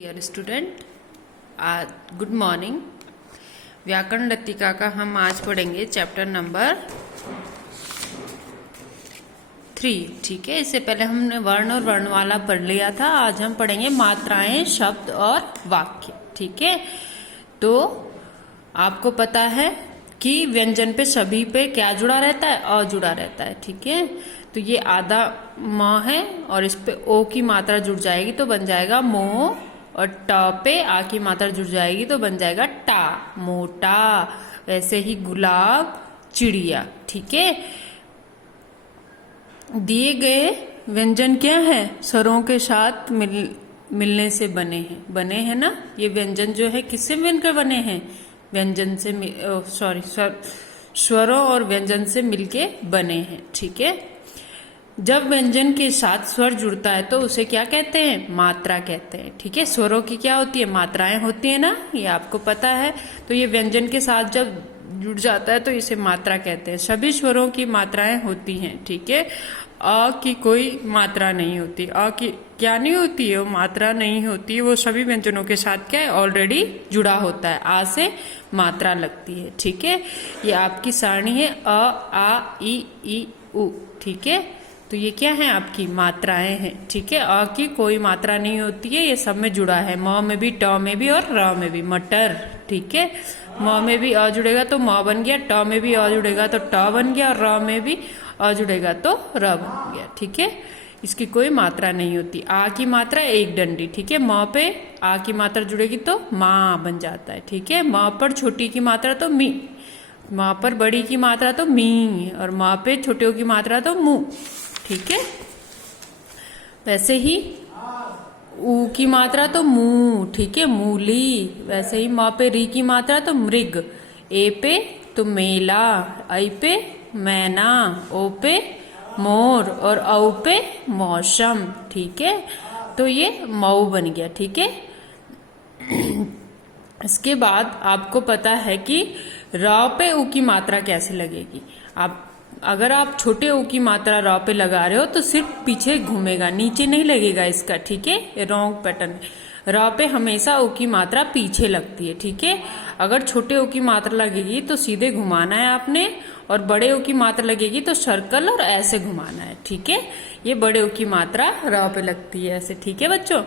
Dear student, good morning. व्याकरण लतिका का हम आज पढ़ेंगे चैप्टर नंबर 3। ठीक है, इससे पहले हमने वर्ण और वर्णमाला पढ़ लिया था। आज हम पढ़ेंगे मात्राएं, शब्द और वाक्य। ठीक है, तो आपको पता है कि व्यंजन पे सभी पे क्या जुड़ा रहता है? अ जुड़ा रहता है। ठीक है, तो ये आधा म है और इस पे ओ की मात्रा जुड़ जाएगी तो बन जाएगा मो, और ट पे आ की मात्रा जुड़ जाएगी तो बन जाएगा टा, मोटा। वैसे ही गुलाब, चिड़िया। ठीक है, दिए गए व्यंजन क्या है? स्वरों के साथ मिलने से बने हैं ना। ये व्यंजन जो है किससे मिलकर बने हैं? व्यंजन से स्वरों और व्यंजन से मिलके बने हैं। ठीक है, जब व्यंजन के साथ स्वर जुड़ता है तो उसे क्या कहते हैं? मात्रा कहते हैं। ठीक है, स्वरों की क्या होती है? मात्राएं होती है ना, ये आपको पता है। तो ये व्यंजन के साथ जब जुड़ जाता है तो इसे मात्रा कहते हैं। सभी स्वरों की मात्राएं होती हैं। ठीक है, अ की कोई मात्रा नहीं होती। अ की क्या नहीं होती है? वो मात्रा नहीं होती है। वो सभी व्यंजनों के साथ क्या है? ऑलरेडी जुड़ा होता है। आ से मात्रा लगती है। ठीक है, ये आपकी सारणी है अ, आ, ई, उ। ठीक है, तो ये क्या है? आपकी मात्राएं हैं। ठीक है, अ की कोई मात्रा नहीं होती है, ये सब में जुड़ा है। म में भी, ट में भी और र में भी। मटर। ठीक है, म में भी अ जुड़ेगा तो म बन गया, ट में भी अ जुड़ेगा तो ट बन गया, और र में भी अ जुड़ेगा तो र बन गया। ठीक है, इसकी कोई मात्रा नहीं होती। आ की मात्रा एक डंडी। ठीक है, म पे आ की मात्रा जुड़ेगी तो माँ बन जाता है। ठीक है, म पर छोटी की मात्रा तो मी, म पर बड़ी की मात्रा तो मी, और म पे छोटियों की मात्रा तो मु। ठीक है, वैसे ही ऊ की मात्रा तो मू। ठीक है, मूली। वैसे ही म पे री की मात्रा तो मृग, ए पे तो मेला, आई पे मैना, ओ पे मोर, और औ पे मौसम। ठीक है, तो ये मऊ बन गया। ठीक है, इसके बाद आपको पता है कि र पे ऊ की मात्रा कैसे लगेगी। अगर आप छोटे ऊ की मात्रा र पे लगा रहे हो तो सिर्फ पीछे घूमेगा, नीचे नहीं लगेगा इसका। ठीक है, रॉन्ग पैटर्न। र पे हमेशा ऊ की मात्रा पीछे लगती है। ठीक है, अगर छोटे ऊ की मात्रा लगेगी तो सीधे घुमाना है आपने, और बड़े ऊ की मात्रा लगेगी तो सर्कल और ऐसे घुमाना है। ठीक है, ये बड़े ऊ की मात्रा र पे लगती है ऐसे। ठीक है बच्चों,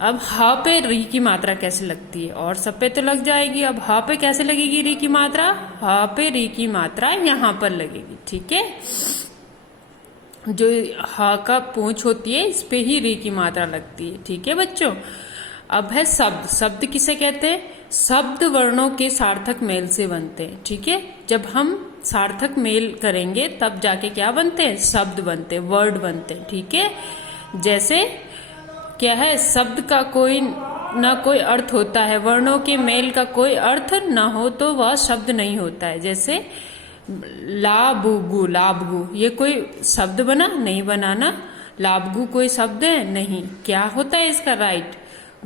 अब ह पे री की मात्रा कैसे लगती है? और सब पे तो लग जाएगी। अब ह पे कैसे लगेगी री की मात्रा? ह पे री की मात्रा यहाँ पर लगेगी। ठीक है, जो ह का पूंछ होती है इस पे ही री की मात्रा लगती है। ठीक है बच्चों, अब है शब्द। शब्द किसे कहते हैं? शब्द वर्णों के सार्थक मेल से बनते हैं। ठीक है, जब हम सार्थक मेल करेंगे तब जाके क्या बनते हैं? शब्द बनते हैं, वर्ड बनते हैं। ठीक है, जैसे क्या है? शब्द का कोई ना कोई अर्थ होता है, वर्णों के मेल का कोई अर्थ ना हो तो वह शब्द नहीं होता है। जैसे लाबुगु, लाबगु, ये कोई शब्द बना? नहीं बना ना। लाबगु कोई शब्द है? नहीं। क्या होता है इसका राइट?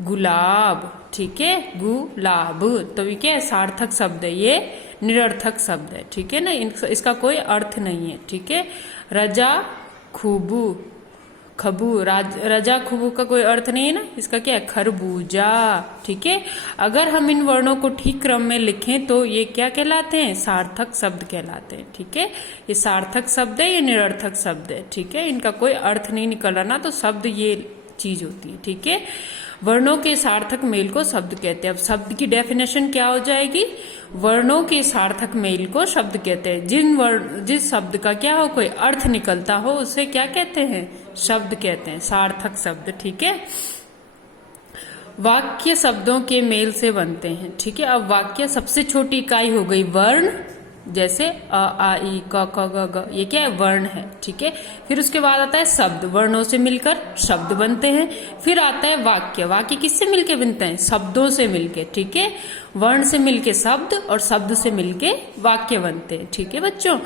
गुलाब। ठीक है, गुलाब। तो ये क्या है? सार्थक शब्द है, ये निरर्थक शब्द है। ठीक है ना, इसका कोई अर्थ नहीं है। ठीक है, रजा खूबू, खबू, रजा खुबू का कोई अर्थ नहीं है ना, इसका क्या है? खरबूजा। ठीक है, अगर हम इन वर्णों को ठीक क्रम में लिखें तो ये क्या कहलाते हैं? सार्थक शब्द कहलाते हैं। ठीक है, ये सार्थक शब्द है, ये निरर्थक शब्द है। ठीक है, इनका कोई अर्थ नहीं निकल रहा ना, तो शब्द ये चीज होती है। ठीक है, वर्णों के सार्थक मेल को शब्द कहते हैं। अब शब्द की डेफिनेशन क्या हो जाएगी? वर्णों के सार्थक मेल को शब्द कहते हैं। जिस शब्द का क्या हो? कोई अर्थ निकलता हो, उसे क्या कहते हैं? शब्द कहते हैं, सार्थक शब्द। ठीक है, वाक्य शब्दों के मेल से बनते हैं। ठीक है, अब वाक्य सबसे छोटी इकाई हो गई वर्ण। जैसे अ, आ, ई, क, ख, ग, घ, ये क्या है? वर्ण है। ठीक है, फिर उसके बाद आता है शब्द। वर्णों से मिलकर शब्द बनते हैं। फिर आता है वाक्य। वाक्य किससे मिलके बनते हैं? शब्दों से मिलके। ठीक है, वर्ण से मिलके शब्द और शब्द से मिलके वाक्य बनते हैं। ठीक है बच्चों,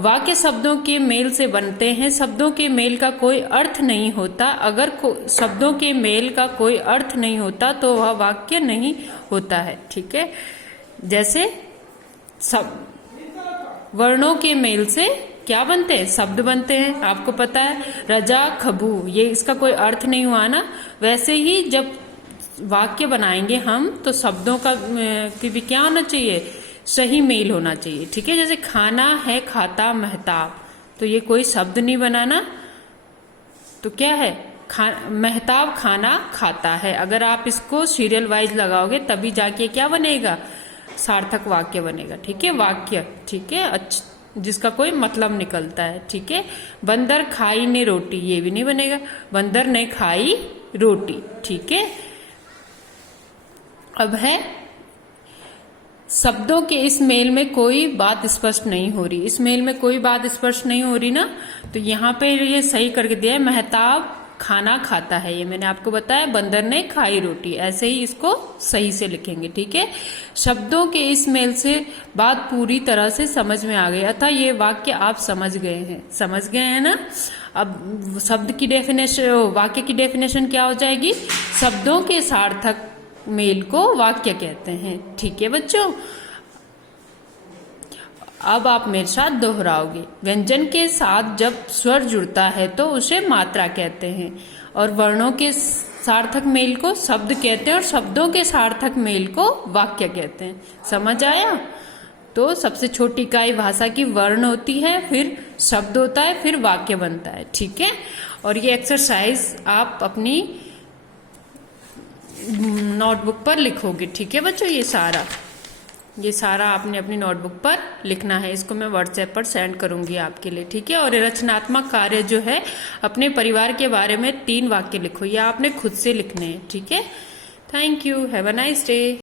वाक्य शब्दों के मेल से बनते हैं। शब्दों के मेल का कोई अर्थ नहीं होता। अगर शब्दों के मेल का कोई अर्थ नहीं होता तो वह वाक्य नहीं होता है। ठीक है, जैसे सब वर्णों के मेल से क्या बनते हैं? शब्द बनते हैं। आपको पता है रजा खबू, ये इसका कोई अर्थ नहीं हुआ ना। वैसे ही जब वाक्य बनाएंगे हम तो शब्दों का की भी क्या होना चाहिए, सही मेल होना चाहिए। ठीक है, जैसे खाना है खाता महताब, तो ये कोई शब्द नहीं बनाना, तो क्या है, महताब खाना खाता है। अगर आप इसको सीरियल वाइज लगाओगे तभी जाके क्या बनेगा, सार्थक वाक्य बनेगा। ठीक है, वाक्य, ठीक है, अच्छा, जिसका कोई मतलब निकलता है। ठीक है, बंदर खाई ने रोटी, ये भी नहीं बनेगा, बंदर ने खाई रोटी। ठीक है, अब है शब्दों के इस मेल में कोई बात स्पष्ट नहीं हो रही, इस मेल में कोई बात स्पष्ट नहीं हो रही ना, तो यहाँ पे ये सही करके दिया है, महताब खाना खाता है, ये मैंने आपको बताया, बंदर ने खाई रोटी, ऐसे ही इसको सही से लिखेंगे। ठीक है, शब्दों के इस मेल से बात पूरी तरह से समझ में आ गई, अतः ये वाक्य आप समझ गए हैं ना। अब शब्द की डेफिनेशन, वाक्य की डेफिनेशन क्या हो जाएगी, शब्दों के सार्थक मेल को वाक्य कहते हैं। ठीक है बच्चों, अब आप मेरे साथ दोहराओगे। व्यंजन के साथ जब स्वर जुड़ता है तो उसे मात्रा कहते हैं, और वर्णों के सार्थक मेल को शब्द कहते हैं, और शब्दों के सार्थक मेल को वाक्य कहते हैं। समझ आया? तो सबसे छोटी इकाई भाषा की वर्ण होती है, फिर शब्द होता है, फिर वाक्य बनता है। ठीक है, और ये एक्सरसाइज आप अपनी नोटबुक पर लिखोगे। ठीक है बच्चों, ये सारा आपने अपनी नोटबुक पर लिखना है, इसको मैं व्हाट्सएप पर सेंड करूंगी आपके लिए। ठीक है, और रचनात्मक कार्य जो है, अपने परिवार के बारे में 3 वाक्य लिखो, या आपने खुद से लिखने हैं। ठीक है, thank you, have a nice day.